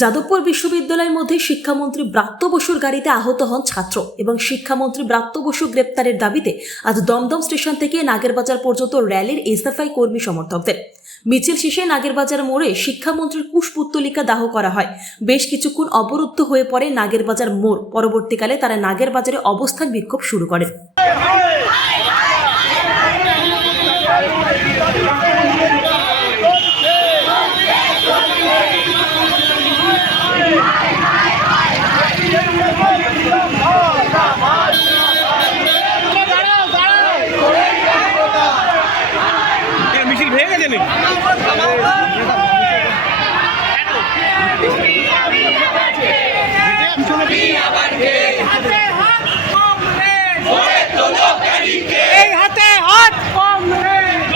যাদবপুর বিশ্ববিদ্যালয়ের মধ্যে শিক্ষামন্ত্রী ব্রাত্য বসুর গাড়িতে আহত হন ছাত্র এবং শিক্ষামন্ত্রী ব্রাত্য বসু গ্রেপ্তারের দাবিতে আজ দমদম স্টেশন থেকে নাগেরবাজার পর্যন্ত র্যালির এসএফআই কর্মী সমর্থকদের। মিছিল শেষে নাগেরবাজার মোড়ে শিক্ষামন্ত্রীর কুশপুত্তলিকা দাহ করা হয়। বেশ কিছুক্ষণ অবরুদ্ধ হয়ে পড়ে নাগেরবাজার মোড়। পরবর্তীকালে তারা নাগেরবাজারে অবস্থান বিক্ষোভ শুরু করেন মিছিল ভেঙে গেছে নাকি এই হাতে হাত কংগ্রেস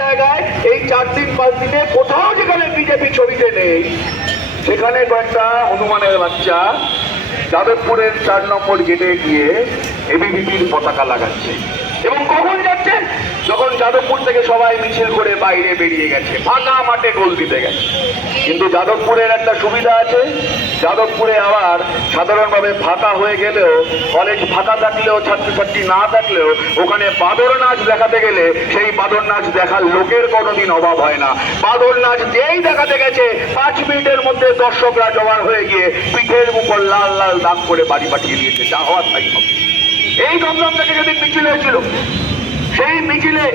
জায়গায় এই চার দিন পাঁচ দিনে কোথাও যেখানে বিজেপি ছবিতে নেই, সেখানে কয়েকটা হনুমানের বাচ্চা যাদবপুরের চার নম্বর গেটে গিয়ে এবিভিপির পতাকা লাগাচ্ছে। এবং কখন যাচ্ছে? যখন যাদবপুর থেকে সবাই মিছিল করে বাইরে বেরিয়ে গেছে ফাঁকা মাঠে গোল দিতে গেছে। কিন্তু যাদবপুরের একটা সুবিধা আছে যাদবপুরে আবার সাধারণভাবে ফাঁকা হয়ে গেলেও কলেজ ফাঁকা থাকলেও, ছাত্রছাত্রী না থাকলেও, ওখানে বাদর নাচ দেখাতে গেলে সেই বাদর নাচ দেখার লোকের কোনোদিন অভাব হয় না। বাদর নাচ যেই দেখাতে গেছে, পাঁচ মিনিটের মধ্যে দর্শকরা জমা হয়ে গিয়ে পিঠের উপর লাল লাল দাগ করে বাড়ি পাঠিয়ে দিয়েছে। যা হওয়ার তাই হবে। এই দমদম থেকে যদি মিছিল হয়েছিল সেই মিছিলে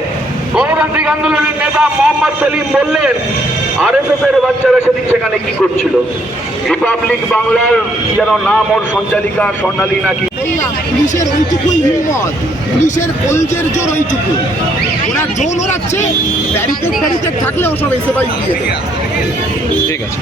গণতান্ত্রিক আন্দোলনের নেতা মোহাম্মদ সেলিম বললেন আরএসএস এর বাচ্চারা সেখানে কি করছিল? রিপাবলিক বাংলার যেন নাম ওর সঞ্চালিকা স্বর্ণালী নাকি? পুলিশের ওইটুকুই হিম্মত। পুলিশের কলজের জোর ওইটুকু ওরা জোন ওড়াচ্ছে ব্যারিকেড ব্যারিকেড থাকলে ওসব এসে বাই দিয়ে ঠিক আছে।